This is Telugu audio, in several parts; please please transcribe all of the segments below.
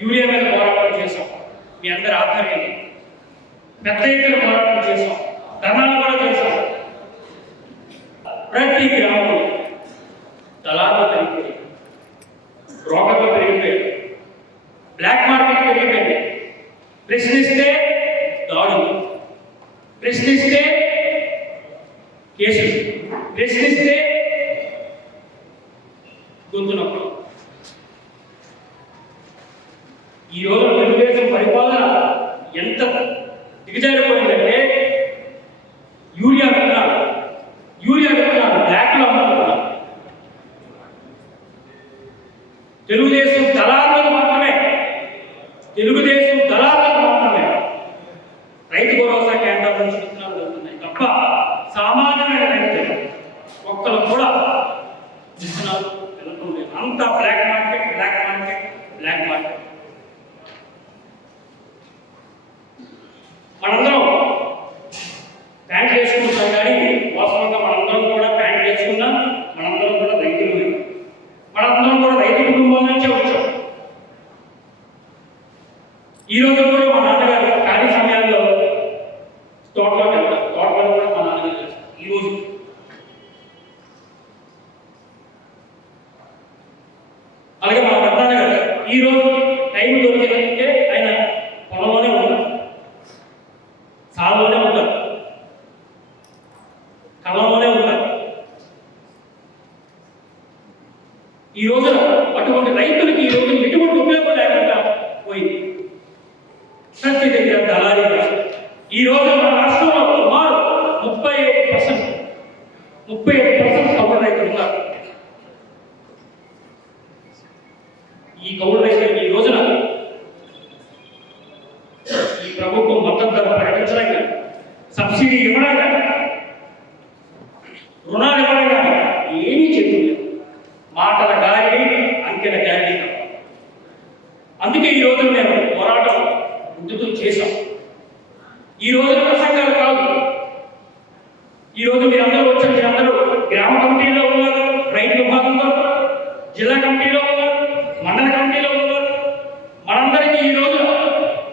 యూరియా మీద పోరాటం చేసాం, మీ అందరి ఆధ్వర్యంలో పెద్ద ఎత్తున పోరాటం చేసాం, ధర్నాలు కూడా చేసాం. ప్రతి గ్రామంలో దళారులు పెరిగిపోయాయి, బ్రోకర్లు పెరిగిపోయారు, బ్లాక్ మార్కెట్ పెరిగిపోయింది. ప్రశ్నిస్తే దాడులు, ప్రశ్నిస్తే కేసులు, ప్రశ్నిస్తే గొంతు నొప్పులు. ఈరోజు తెలుగుదేశం పరిపాలన ఎంత దిగజారిపోయిందంటే యూరియా విత్తనాలు బ్లాక్లో అమ్ముతున్నారు. తెలుగుదేశం దళారులకు మాత్రమే రైతు భరోసా కేంద్రాల నుంచి విత్తనాలు వెళ్తున్నాయి తప్ప సామాన్యమైన రైతులు ఒక్కరు కూడా విత్తనాలు వెళ్ళటం లేదు. అంతా బ్లాక్ మార్కెట్. మనందరం ప్యాంట్ వేసుకుంటాం, కానీ వాస్తవంగా మనందరం కూడా ప్యాంట్ వేసుకున్నాం. మనందరం కూడా రైతులు, మనందరం కూడా రైతు కుటుంబం నుంచే వచ్చాం. ఈ రోజు కూడా మా నాన్నగారు ఖాళీ సమయాల్లో తోటలో వెళ్తారు, తోటలో కూడా మా నాన్నగారు చేస్తారు. ఈరోజు అలాగే మా పెద్దనాన్నగారు ఈరోజు టైం దొరికిందంటే ఆయన పొలంలోనే ఉంటారు, సాగులోనే ఉంటారు, కళ్ళలోనే ఉంటారు. ఈ రోజున అటువంటి రైతులకి ఈ రోజు ఎటువంటి ఉపయోగం లేకుండా పోయింది. ప్రతి దగ్గర దళారీ. ఈ రోజు మన రాష్ట్రంలో సుమారు 35% కౌలు రైతులు ఉన్నారు. ఈ కౌలు రైతులకి ఈ రోజున ఈ ప్రభుత్వం మద్దతు ధర ప్రకటించడం కానీ, సబ్సిడీ ఇవ్వడం కానీ, రుణాలు ఇవ్వడం కానీ ఏమీ చేయలేదు. మాటల గాలి, అంకెల గాలి. అందుకే ఈ రోజు మేము పోరాటం ముందుకు చేశాం. ఈ రోజున ప్రసంగాలు కాదు. ఈ రోజు మీరందరూ వచ్చారు, మీరందరూ గ్రామ కమిటీలో ఉన్నారు, రైతు విభాగంలో జిల్లా కమిటీలో ఉన్నారు, మండల కమిటీలో ఉన్నారు. మనందరికీ ఈ రోజు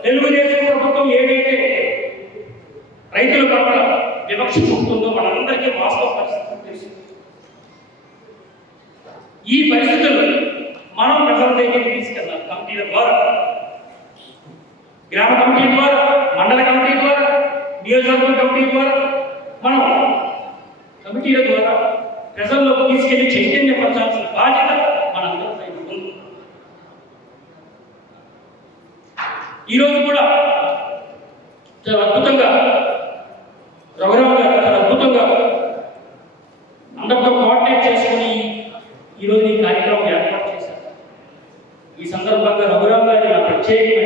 తెలుగుదేశం ప్రభుత్వం ఏదైతే రైతుల పట్ల వివక్ష చూపుతుందో మనందరికీ వాస్తవ పరిస్థితి తెలుసు. ఈ పరిస్థితులు మనం ప్రజల దగ్గరికి తీసుకెళ్ళాలి. కమిటీల ద్వారా, గ్రామ కమిటీ ద్వారా, మండల కమిటీ ద్వారా, నియోజకవర్గ కమిటీ ద్వారా, మనం కమిటీల ద్వారా ప్రజల్లోకి తీసుకెళ్లి చైతన్యపరచాల్సిన బాధ్యత మనందరిపై ఉంది. ఈరోజు కూడా చాలా అద్భుతంగా రఘురామ్ గారు చాలా అద్భుతంగా అందరితో కోఆర్డినేట్ చేసుకుని ఈరోజు ఈ కార్యక్రమం ఏర్పాటు చేశారు. ఈ సందర్భంగా రఘురామ్ గారికి నా ప్రత్యేకమైన